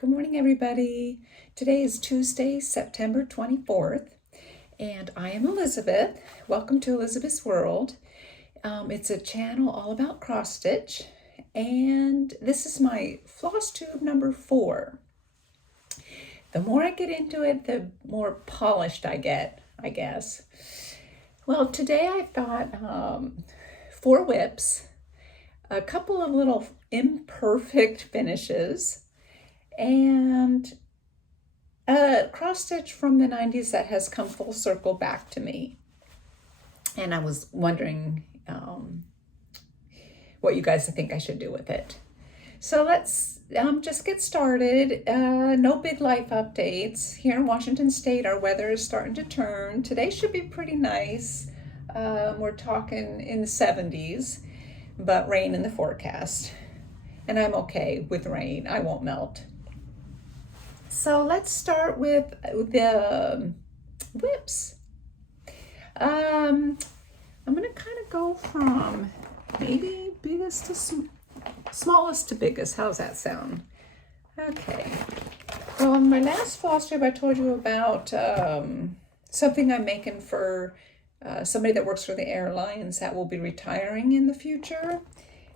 Good morning, everybody. Today is Tuesday, September 24th, and I am Elizabeth. Welcome to Elizabeth's World. It's a channel all about cross stitch, and this is my Flosstube number 4. The more I get into it, the more polished I get, I guess. Well, today I've got 4 whips, a couple of little imperfect finishes, and a cross stitch from the 90s that has come full circle back to me. And I was wondering what you guys think I should do with it. So let's just get started. No big life updates. Here in Washington State, our weather is starting to turn. Today should be pretty nice. We're talking in the 70s, but rain in the forecast. And I'm okay with rain. I won't melt. So let's start with the whips. I'm going to kind of go from maybe biggest to smallest to biggest. How's that sound? Okay. Well, in my last Flosstube, I told you about something I'm making for somebody that works for the airlines that will be retiring in the future.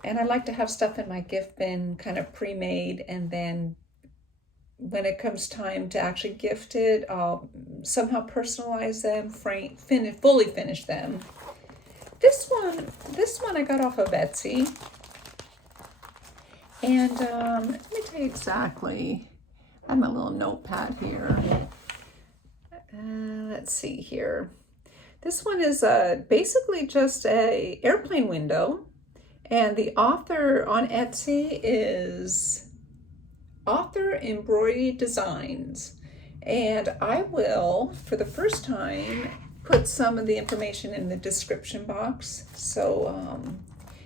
And I like to have stuff in my gift bin kind of pre-made, and then when it comes time to actually gift it, I'll somehow personalize them, fully finish them. This one I got off of Etsy. And let me tell you exactly. I have my little notepad here. Let's see here. This one is basically just a airplane window. And the author on Etsy is AuthorEmbroideDesign. And I will, for the first time, put some of the information in the description box. So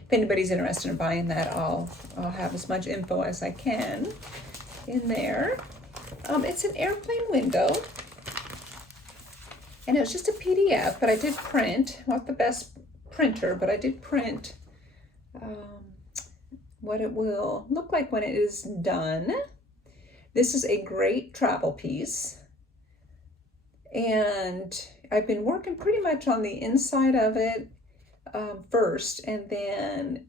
if anybody's interested in buying that, I'll have as much info as I can in there. It's an airplane window. And it was just a PDF, but I did print. Not the best printer, but I did print what it will look like when it is done. This is a great travel piece, and I've been working pretty much on the inside of it first, and then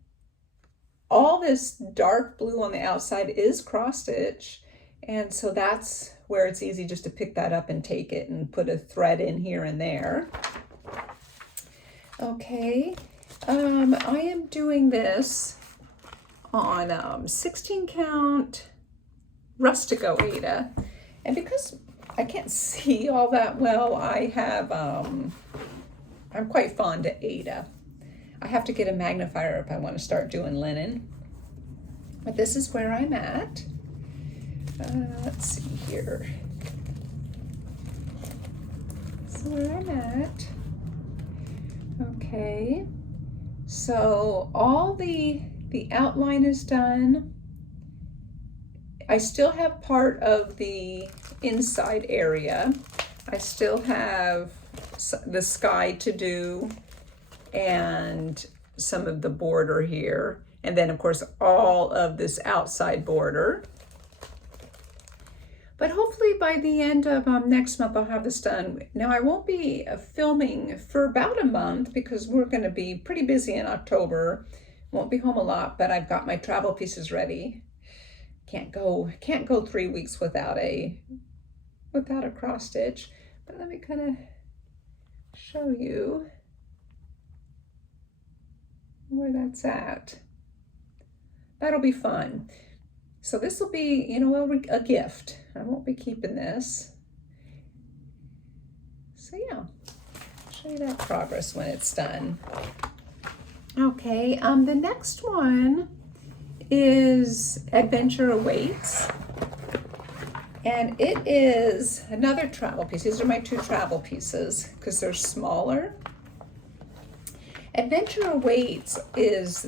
all this dark blue on the outside is cross stitch, and so that's where it's easy just to pick that up and take it and put a thread in here and there. Okay, I am doing this on 16 count rustico Aida, and because I can't see all that well, I have I'm quite fond of Aida. I have to get a magnifier if I want to start doing linen, but this is where I'm at. Let's see here. This is where I'm at. Okay, so all the outline is done. I still have part of the inside area. I still have the sky to do and some of the border here. And then of course all of this outside border. But hopefully by the end of next month, I'll have this done. Now, I won't be filming for about a month because we're going to be pretty busy in October. Won't be home a lot, but I've got my travel pieces ready. Can't go 3 weeks without a cross stitch. But let me kind of show you where that's at. That'll be fun. So this will be, you know, a gift. I won't be keeping this. So yeah, I'll show you that progress when it's done. Okay, the next one is Adventure Awaits. And it is another travel piece. These are my 2 travel pieces because they're smaller. Adventure Awaits is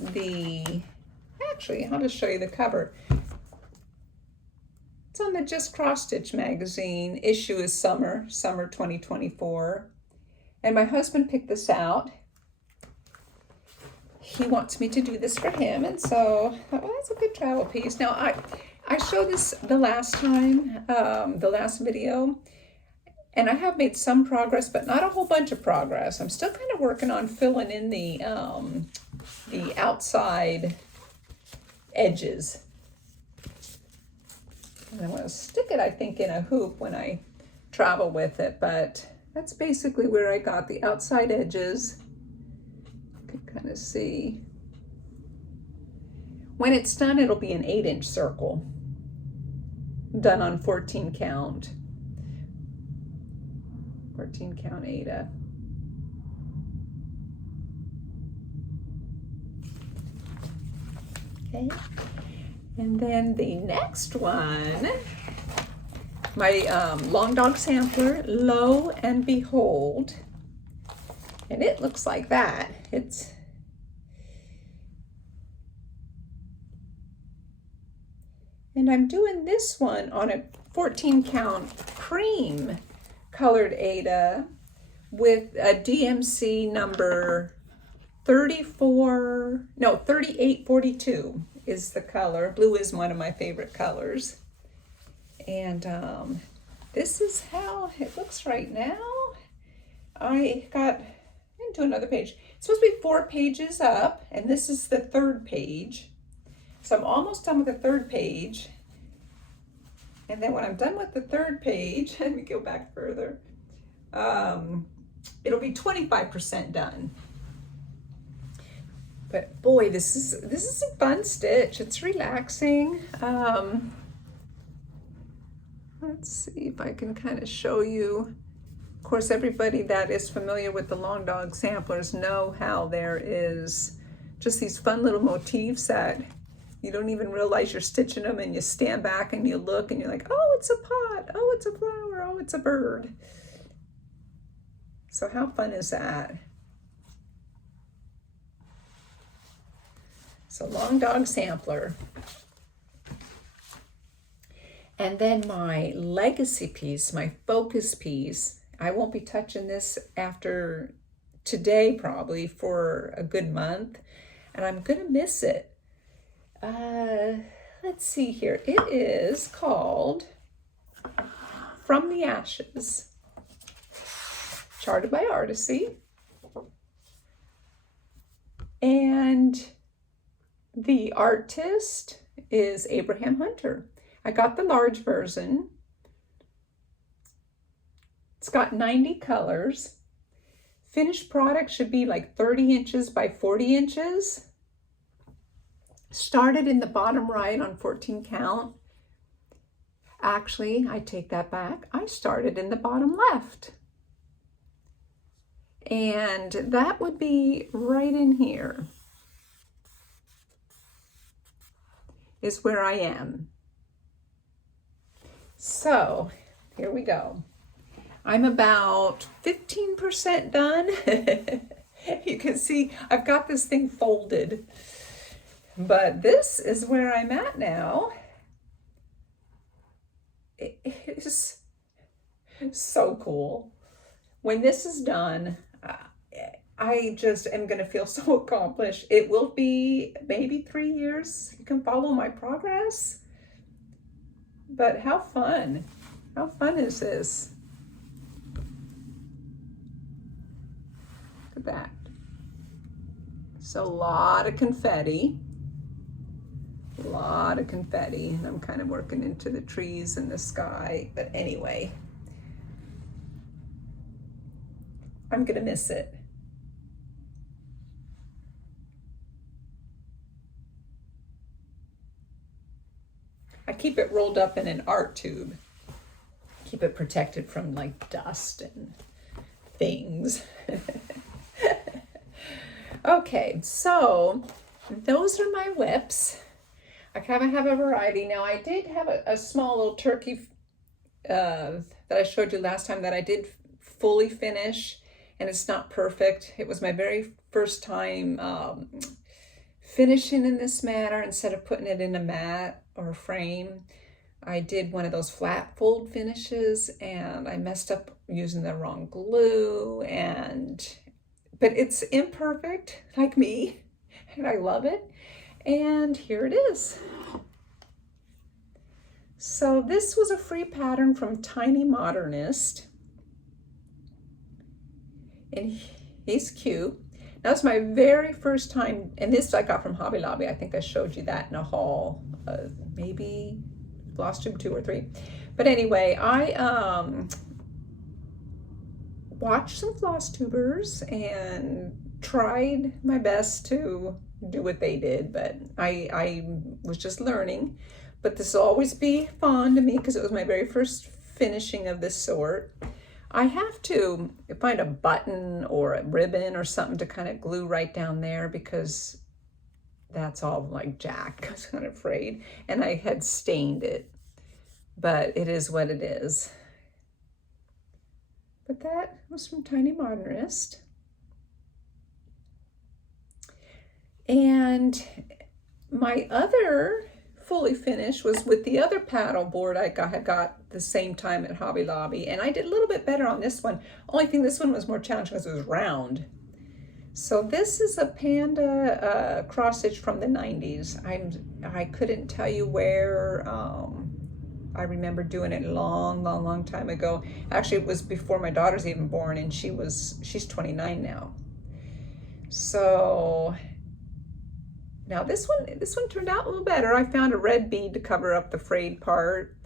actually, I'll just show you the cover. It's on the Just CrossStitch magazine. Issue is summer 2024. And my husband picked this out. He wants me to do this for him, and so I thought, well, that's a good travel piece. Now, I show show this the last time, the last video, and I have made some progress, but not a whole bunch of progress. I'm still kind of working on filling in the outside edges. And I want to stick it, I think, in a hoop when I travel with it, but that's basically where I got the outside edges. You can kind of see. When it's done, it'll be an 8-inch circle, done on 14 count. 14 count Aida. Okay. And then the next one, my long dog sampler, Lo and Behold. And it looks like that. And I'm doing this one on a 14 count cream colored Aida with a DMC number 3842 is the color. Blue is one of my favorite colors. And this is how it looks right now. I got into another page. It's supposed to be 4 pages up, and this is the 3rd page. So I'm almost done with the 3rd page. And then when I'm done with the 3rd page, let me go back further. It'll be 25% done. But boy, this is a fun stitch. It's relaxing. Let's see if I can kind of show you. Of course, everybody that is familiar with the long dog samplers know how there is just these fun little motifs that you don't even realize you're stitching them, and you stand back and you look and you're like, oh, it's a pot, oh, it's a flower, oh, it's a bird. So how fun is that? So long dog sampler. And then my legacy piece, my focus piece, I won't be touching this after today probably for a good month, and I'm gonna miss it. Let's see here. It is called From the Ashes, charted by Artecy. And the artist is Abraham Hunter. I got the large version. It's got 90 colors. Finished product should be like 30 inches by 40 inches. Started in the bottom right on 14 count. Actually, I take that back. I started in the bottom left. And that would be right in here is where I am. So here we go. I'm about 15% done. You can see I've got this thing folded, but this is where I'm at now. It is so cool. When this is done, I just am going to feel so accomplished. It will be maybe 3 years. You can follow my progress. But how fun. How fun is this? Look at that. So a lot of confetti. A lot of confetti. And I'm kind of working into the trees and the sky. But anyway, I'm going to miss it. I keep it rolled up in an art tube. Keep it protected from like dust and things. Okay, so those are my whips. I kind of have a variety. Now I did have a small little turkey that I showed you last time that I did fully finish, and it's not perfect. It was my very first time finishing in this manner instead of putting it in a mat or a frame. I did one of those flat fold finishes and I messed up using the wrong glue, but it's imperfect like me and I love it. And here it is. So this was a free pattern from Tiny Modernist. And he's cute. That was my very first time, and this I got from Hobby Lobby. I think I showed you that in a haul, maybe Flosstube 2 or 3. But anyway, I watched some Flosstubers and tried my best to do what they did, but I was just learning. But this will always be fun to me because it was my very first finishing of this sort. I have to find a button or a ribbon or something to kind of glue right down there because that's all like jacked. I was kind of afraid, and I had stained it, but it is what it is. But that was from Tiny Modernist. And my other fully finished was with the other paddle board I had got the same time at Hobby Lobby, and I did a little bit better on this one. Only thing, this one was more challenging because it was round. So this is a Panda cross stitch from the 90s. I couldn't tell you where. I remember doing it a long time ago. Actually, it was before my daughter's even born, and she's 29 now. So now this one turned out a little better. I found a red bead to cover up the frayed part.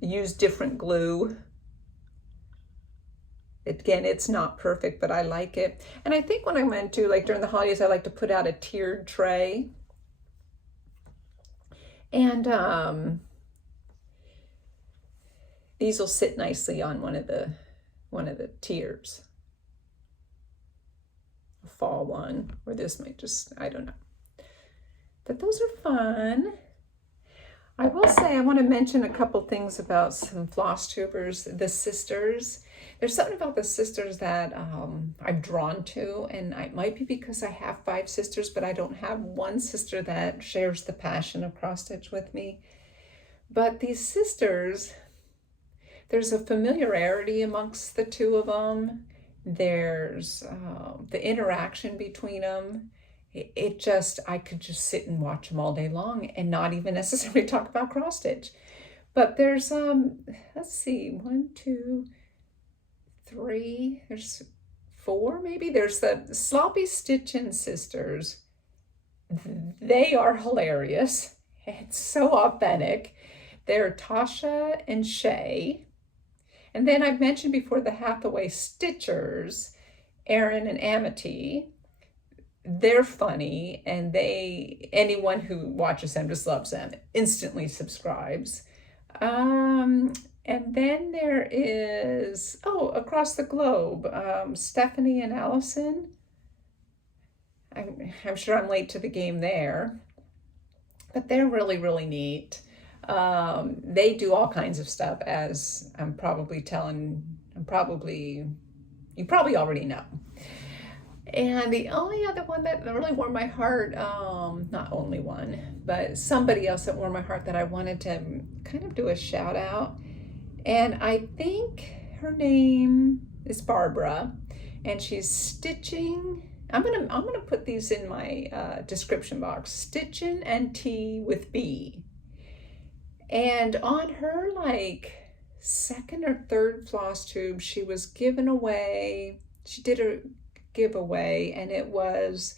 Used different glue. Again, it's not perfect, but I like it. And I think when I went to, like during the holidays, I like to put out a tiered tray. And these will sit nicely on one of the tiers. A fall one, or this might just, I don't know. But those are fun. I will say I want to mention a couple things about some Flosstubers, the sisters. There's something about the sisters that I'm drawn to, and it might be because I have 5 sisters, but I don't have one sister that shares the passion of cross stitch with me. But these sisters, there's a familiarity amongst the two of them. There's the interaction between them. I could just sit and watch them all day long and not even necessarily talk about cross stitch. But there's, let's see, 1, 2, 3, there's 4 maybe. There's the Sloppy Stitchin' sisters. They are hilarious. It's so authentic. They're Toshia and Shae. And then I've mentioned before the Hathaway Stitchers, Erinn and Amity. They're funny, and anyone who watches them just loves them, instantly subscribes. And then there is, across the globe, Stephanie and Allison. I'm sure I'm late to the game there, but they're really neat. They do all kinds of stuff, as you probably already know. And the only other one that really warmed my heart, not only one, but somebody else that warmed my heart that I wanted to kind of do a shout out. And I think her name is Barbara, and she's stitching. I'm gonna put these in my description box. Stitchin' and T with B. And on her like 2nd or 3rd Flosstube, she was giving away. She did a giveaway, and it was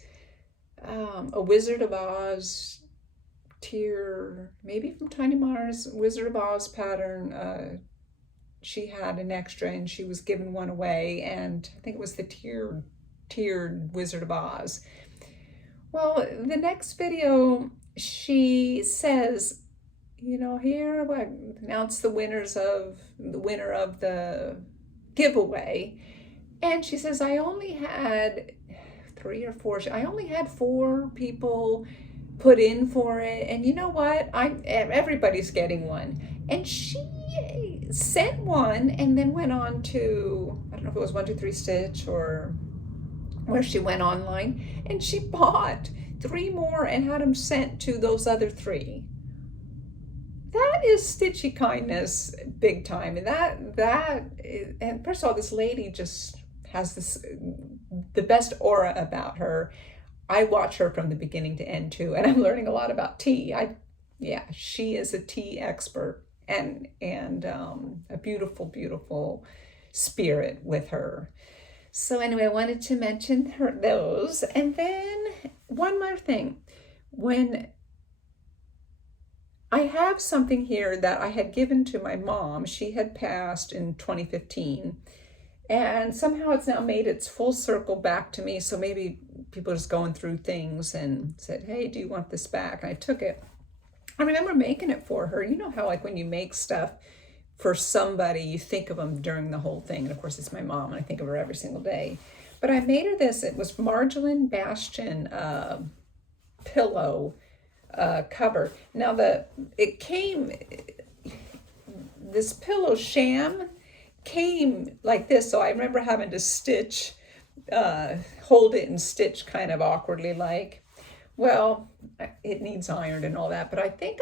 a Wizard of Oz tier, maybe from Tiny Mars Wizard of Oz pattern. She had an extra, and she was giving one away, and I think it was the tiered Wizard of Oz. Well, the next video, she says, here I announce the winner of the giveaway. And she says, I only had 3 or 4. I only had 4 people put in for it. And you know what? Everybody's getting one. And she sent one and then went on to, I don't know if it was 1-2-3 Stitch or where she went online. And she bought 3 more and had them sent to those other 3. That is stitchy kindness big time. And first of all, this lady just has the best aura about her. I watch her from the beginning to end too, and I'm learning a lot about tea. Yeah, she is a tea expert, and a beautiful, beautiful spirit with her. So anyway, I wanted to mention those. And then one more thing. When I have something here that I had given to my mom, she had passed in 2015. And somehow it's now made its full circle back to me. So maybe people are just going through things and said, hey, do you want this back? And I took it. I remember making it for her. You know how like when you make stuff for somebody, you think of them during the whole thing. And of course, it's my mom, and I think of her every single day. But I made her this. It was Marjolaine Bastion pillow cover. Now this pillow sham came like this. So I remember having to stitch, hold it and stitch kind of awkwardly like. Well, it needs ironed and all that, but I think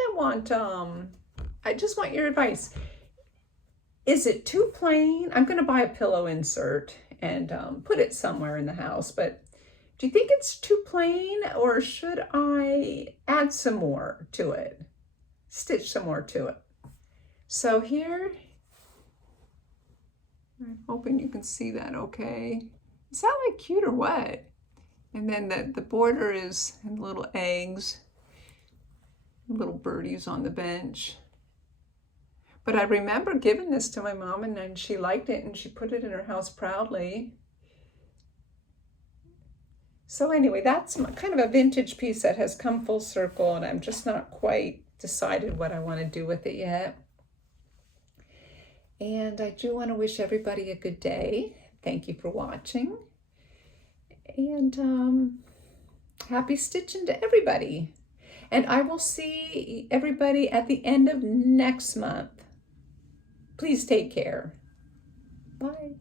I just want your advice. Is it too plain? I'm going to buy a pillow insert and put it somewhere in the house, but do you think it's too plain, or should I add some more to it? Stitch some more to it. So here, I'm hoping you can see that okay. Is that like cute or what? And then the border is little eggs, little birdies on the bench. But I remember giving this to my mom, and then she liked it and she put it in her house proudly. So anyway, that's kind of a vintage piece that has come full circle, and I'm just not quite decided what I want to do with it yet. And I do want to wish everybody a good day. Thank you for watching. And happy stitching to everybody. And I will see everybody at the end of next month. Please take care. Bye.